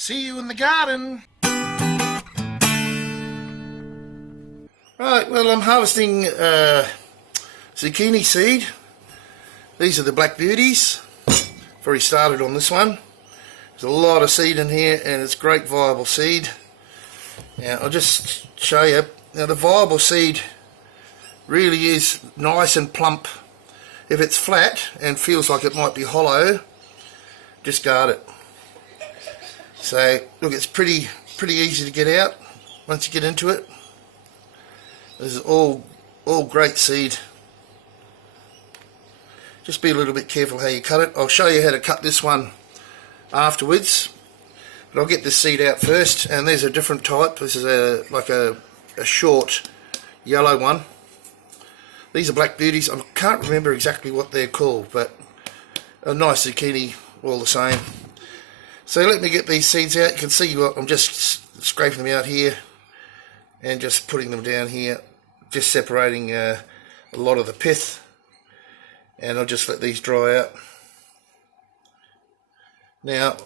See you in the garden. Right, well, I'm harvesting zucchini seed. These are the black beauties. I've already started on this one. There's a lot of seed in here and it's great viable seed. Now I'll just show you. Now the viable seed really is nice and plump. If it's flat and feels like it might be hollow, discard it. So look, it's pretty easy to get out once you get into it. This is all great seed. Just be a little bit careful how you cut it. I'll show you how to cut this one afterwards, but I'll get this seed out first. And there's a different type. This is like a short yellow one. These are black beauties. I can't remember exactly what they're called, but a nice zucchini all the same. So let me get these seeds out. You can see what I'm just scraping them out here and just putting them down here, just separating a lot of the pith, and I'll just let these dry out. Now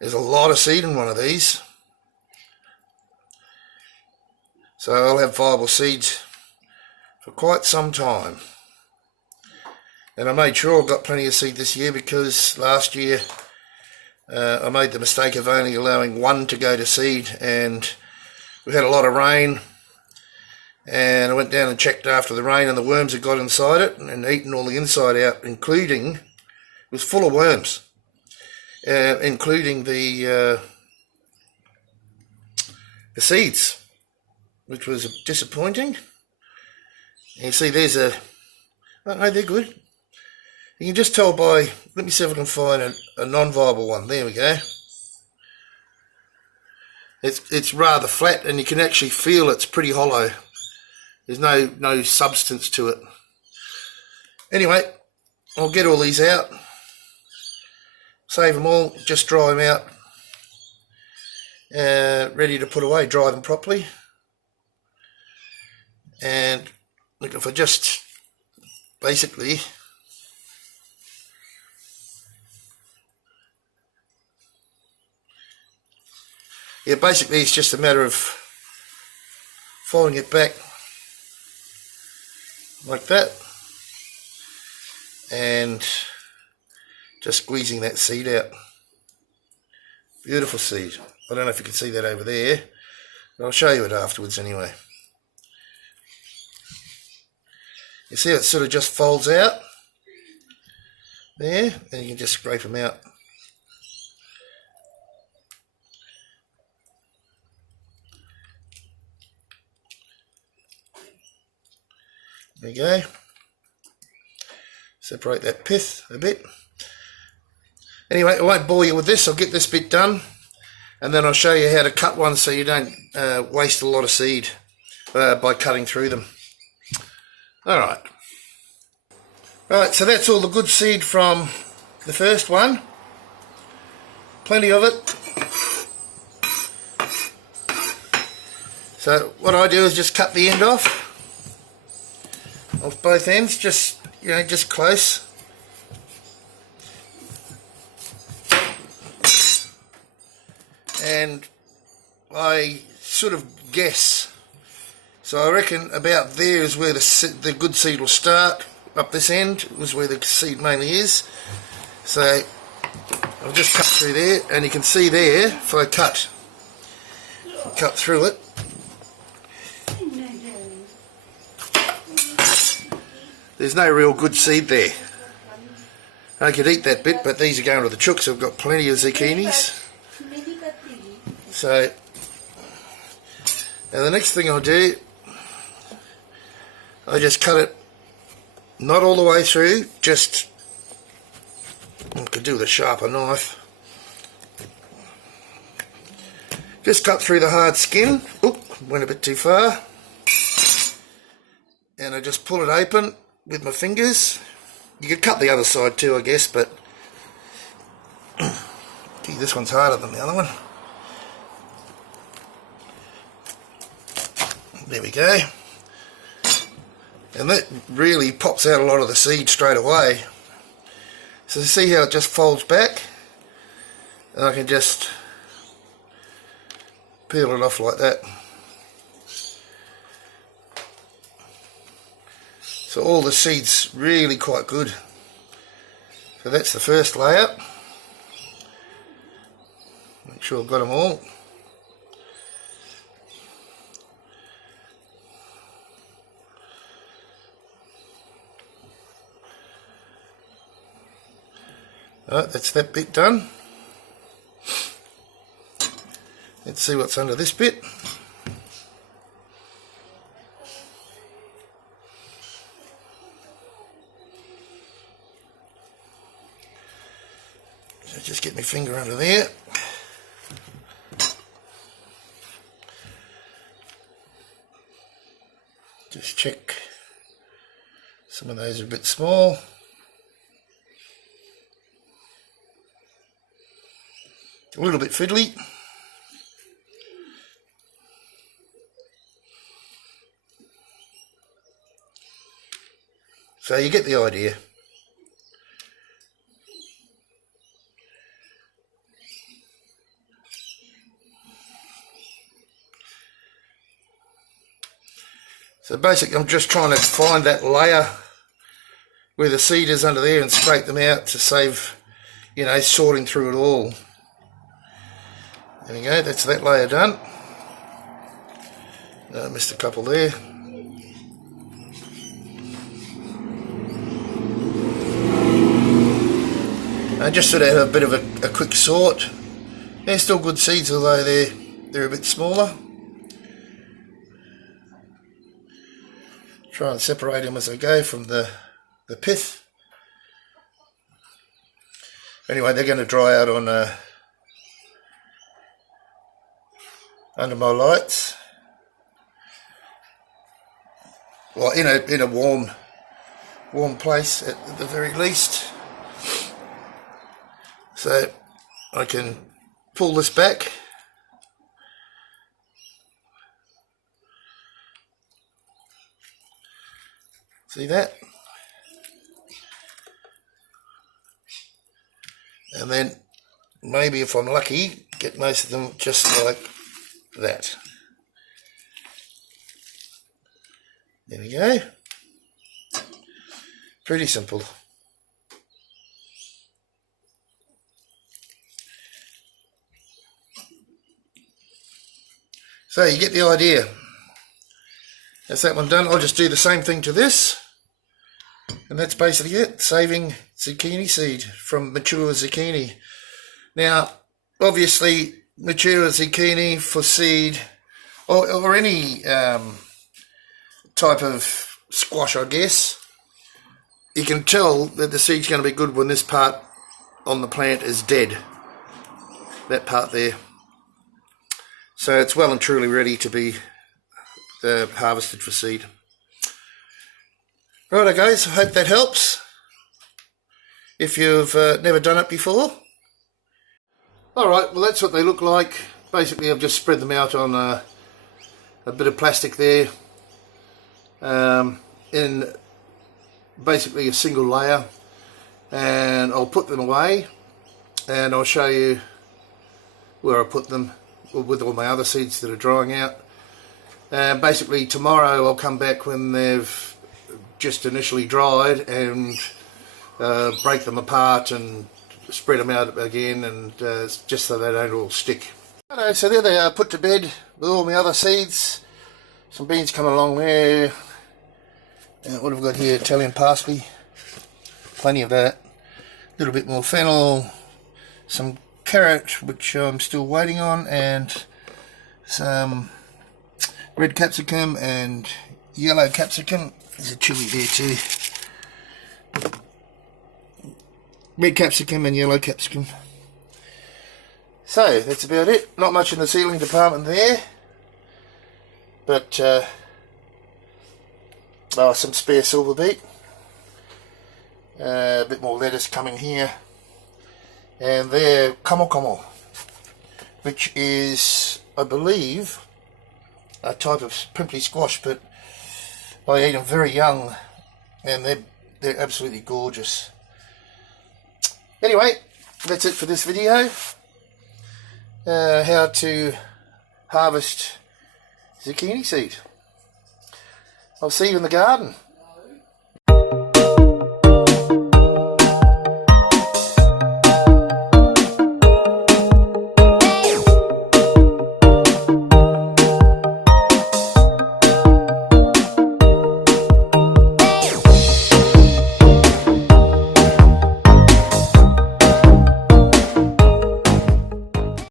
there's a lot of seed in one of these, so I'll have viable seeds for quite some time. And I made sure I've got plenty of seed this year, because last year I made the mistake of only allowing one to go to seed, and we had a lot of rain, and I went down and checked after the rain, and the worms had got inside it and eaten all the inside out, including, it was full of worms, including the seeds, which was disappointing. And you see there's oh no, they're good. You can just tell by, let me see if I can find a non-viable one. There we go. It's rather flat, and you can actually feel it's pretty hollow. There's no substance to it. Anyway, I'll get all these out, save them all, just dry them out, ready to put away, dry them properly. And look, if I just basically it's just a matter of folding it back like that and just squeezing that seed out. Beautiful seed. I don't know if you can see that over there, but I'll show you it afterwards anyway. You see it sort of just folds out there, and you can just scrape them out. There you go. Separate that pith a bit. Anyway, I won't bore you with this. I'll get this bit done, and then I'll show you how to cut one so you don't waste a lot of seed by cutting through them. Alright. Right, so that's all the good seed from the first one. Plenty of it. So what I do is just cut the end off both ends, just close. And I sort of guess. So I reckon about there is where the good seed will start. Up this end was where the seed mainly is. So I'll just cut through there, and you can see there, if I cut through it, there's no real good seed there. I could eat that bit, but these are going to the chooks. I've got plenty of zucchinis. So now the next thing I'll do, I just cut it not all the way through, just, I could do with a sharper knife. Just cut through the hard skin. Oop, went a bit too far. And I just pull it open with my fingers. You could cut the other side too, I guess, but gee, this one's harder than the other one. There we go. And that really pops out a lot of the seed straight away. So see how it just folds back, and I can just peel it off like that. So all the seeds really quite good. So that's the first layer. Make sure I've got them all. Right, that's that bit done. Let's see what's under this bit. So just get my finger under there. Just check. Some of those are a bit small. A little bit fiddly. So you get the idea. So basically I'm just trying to find that layer where the seed is under there and scrape them out to save, you know, sorting through it all. There we go, that's that layer done. I missed a couple there. I just sort of have a bit of a quick sort. They're still good seeds, although they're a bit smaller. Try and separate them as I go from the pith. Anyway, they're going to dry out on under my lights. Well, in a warm place at the very least. So I can pull this back. See that? And then maybe if I'm lucky, get most of them just like that. There we go. Pretty simple. So you get the idea. That's that one done. I'll just do the same thing to this. And that's basically it. Saving zucchini seed from mature zucchini. Now, obviously, mature zucchini for seed, or any type of squash, I guess, you can tell that the seed's going to be good when this part on the plant is dead. That part there. So it's well and truly ready to be harvested for seed. Righto guys, I hope that helps. If you've never done it before. Alright, well that's what they look like. Basically I've just spread them out on a bit of plastic there. In basically a single layer. And I'll put them away. And I'll show you where I put them with all my other seeds that are drying out. Basically tomorrow I'll come back when they've just initially dried and break them apart and spread them out again, and just so they don't all stick. Righto, so there they are, put to bed with all my other seeds. Some beans coming along there. What have we got here? Italian parsley, plenty of that. A little bit more fennel, some carrot which I'm still waiting on, and some red capsicum and yellow capsicum. There's a chilli there too. Red capsicum and yellow capsicum. So that's about it. Not much in the seedling department there, but some spare silver beet. A bit more lettuce coming here. And they're como, which is, I believe, a type of pimply squash, but I eat them very young, and they're absolutely gorgeous. Anyway, that's it for this video. How to harvest zucchini seed. I'll see you in the garden.